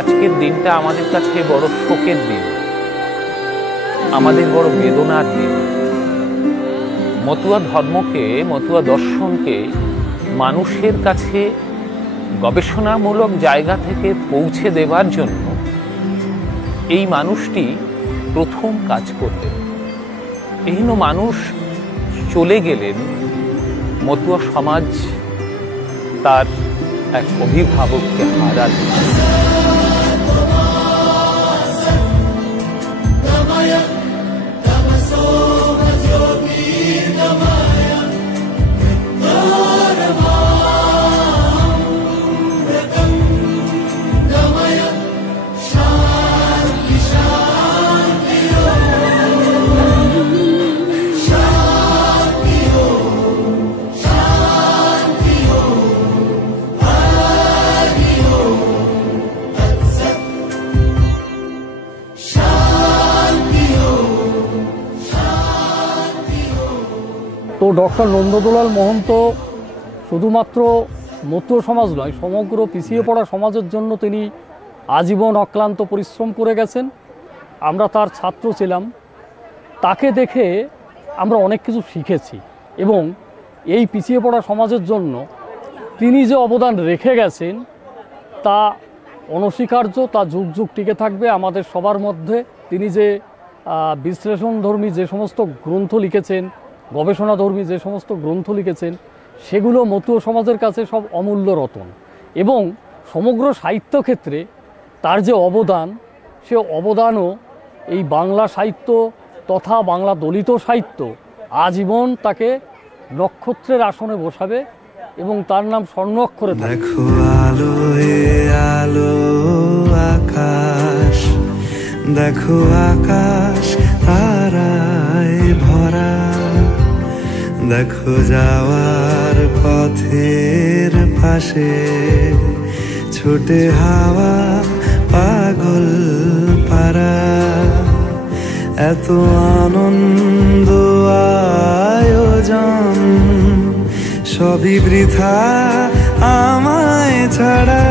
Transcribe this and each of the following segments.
আজকের দিনটা আমাদের কাছে বড় শোকের দিন, আমাদের বড় বেদনার দিন। মতুয়া ধর্মকে, মতুয়া দর্শনকে মানুষের কাছে গবেষণামূলক জায়গা থেকে পৌঁছে দেবার জন্য এই মানুষটি প্রথম কাজ করলেন। এহেন মানুষ চলে গেলেন, মতুয়া সমাজ তার এক অভিভাবককে হারালেন। তো ডক্টর নন্দদুলাল মহন্ত শুধুমাত্র মতুয়া সমাজ নয়, সমগ্র পিছিয়ে পড়া সমাজের জন্য তিনি আজীবন অক্লান্ত পরিশ্রম করে গেছেন। আমরা তার ছাত্র ছিলাম, তাকে দেখে আমরা অনেক কিছু শিখেছি এবং এই পিছিয়ে পড়া সমাজের জন্য তিনি যে অবদান রেখে গেছেন তা অনস্বীকার্য, তা যুগ যুগ টিকে থাকবে আমাদের সবার মধ্যে। তিনি যে বিশ্লেষণধর্মী যে সমস্ত গ্রন্থ লিখেছেন, গবেষণাধর্মী যে সমস্ত গ্রন্থ লিখেছেন, সেগুলো মতুয়া সমাজের কাছে সব অমূল্য রতন। এবং সমগ্র সাহিত্য ক্ষেত্রে তার যে অবদান, সে অবদানও এই বাংলা সাহিত্য তথা বাংলা দলিত সাহিত্য আজীবন তাকে নক্ষত্রের আসনে বসাবে এবং তার নাম স্বর্ণ অক্ষরে থাকবে। দেখো আলো আলো আকাশ, দেখো আকাশ তারায় ভরা, দেখো যাওয়ার পথের পাশে ছোটে হাওয়া পাগল পারা, এত আনন্দ আয়োজন সবই বৃথা আমায় ছাড়া।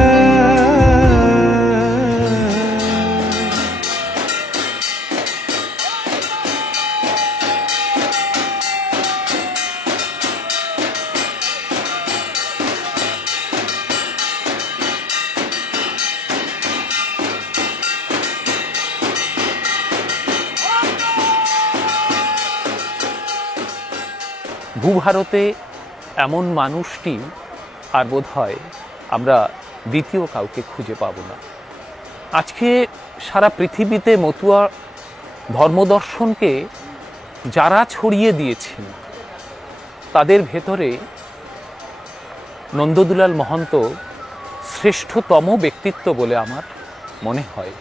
ভূভারতে এমন মানুষটি আর বোধ হয় আমরা দ্বিতীয় কাউকে খুঁজে পাব না। আজকে সারা পৃথিবীতে মতুয়া ধর্মদর্শনকে যারা ছড়িয়ে দিয়েছেন তাদের ভেতরে নন্দদুলাল মহন্ত শ্রেষ্ঠতম ব্যক্তিত্ব বলে আমার মনে হয়।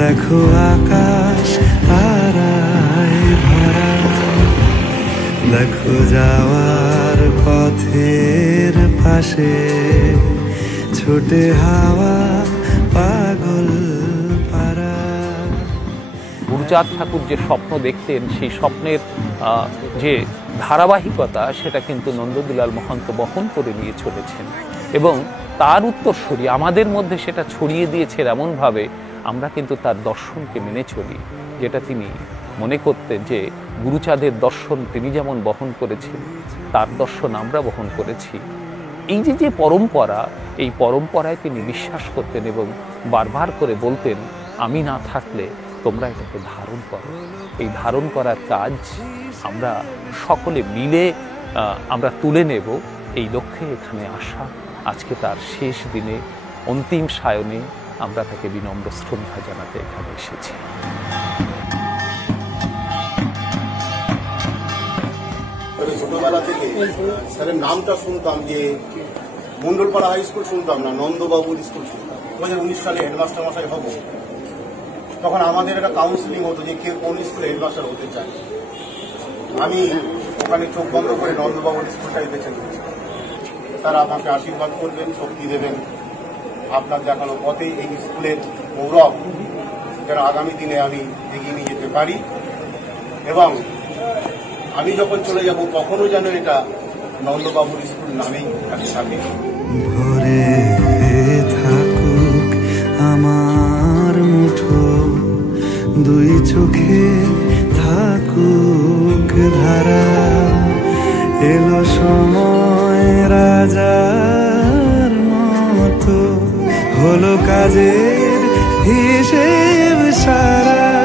দেখো আকাশ তারায় ভরা, দেখো যাওয়ার পথের পাশে ছোটে হাওয়া পাগল পারা। গুরুচাঁদ ঠাকুর যে স্বপ্ন দেখতেন, সেই স্বপ্নের যে ধারাবাহিকতা সেটা কিন্তু নন্দদুলাল মহন্ত বহন করে নিয়ে চলেছেন এবং তার উত্তরসূরি আমাদের মধ্যে সেটা ছড়িয়ে দিয়েছেন এমনভাবে আমরা কিন্তু তার দর্শনকে মেনে চলি, যেটা তিনি মনে করতেন যে গুরুচাঁদের দর্শন তিনি যেমন বহন করেছেন, তার দর্শন আমরা বহন করেছি। এই যে পরম্পরা, এই পরম্পরায় তিনি বিশ্বাস করতেন এবং বারবার করে বলতেন, আমি না থাকলে তোমরা এটাকে ধারণ করো। এই ধারণ করার কাজ আমরা সকলে মিলে আমরা তুলে নেব, এই লক্ষ্যে এখানে আসা। আজকে তার শেষ দিনে, অন্তিম সায়নে আমরা তাকে বিনম্র শ্রদ্ধা জানাতে এখানে এসেছি। ছোটবেলা থেকে স্যারের নামটা শুনতাম, যে মন্ডলপাড়া হাই স্কুল শুনতাম না, নন্দবাবুর স্কুল শুনতাম। 2019 সালে হেডমাস্টার মশাই হব, তখন আমাদের একটা কাউন্সিলিং হতো যে কে কোন স্কুলে হেডমাস্টার হতে চায়। আমি ওখানে চোখ বন্ধ করে নন্দবাবুর স্কুলটাই বেছে নিয়েছি। তারা আমাকে আশীর্বাদ করবেন, শক্তি দেবেন, আপনার দেখানো পথে এই স্কুলের গৌরব যেন আগামী দিনে আমি এগিয়ে নিয়ে যেতে পারি, এবং আমি যখন চলে যাব তখনও যেন এটা নন্দবাবুর স্কুল নামেই থাকে। ভরে থাকুক আমার মুঠো, দুই চোখে থাকুক ধারা, এলো সময় রাজার মতো, হলো কাজের হিসেব সারা।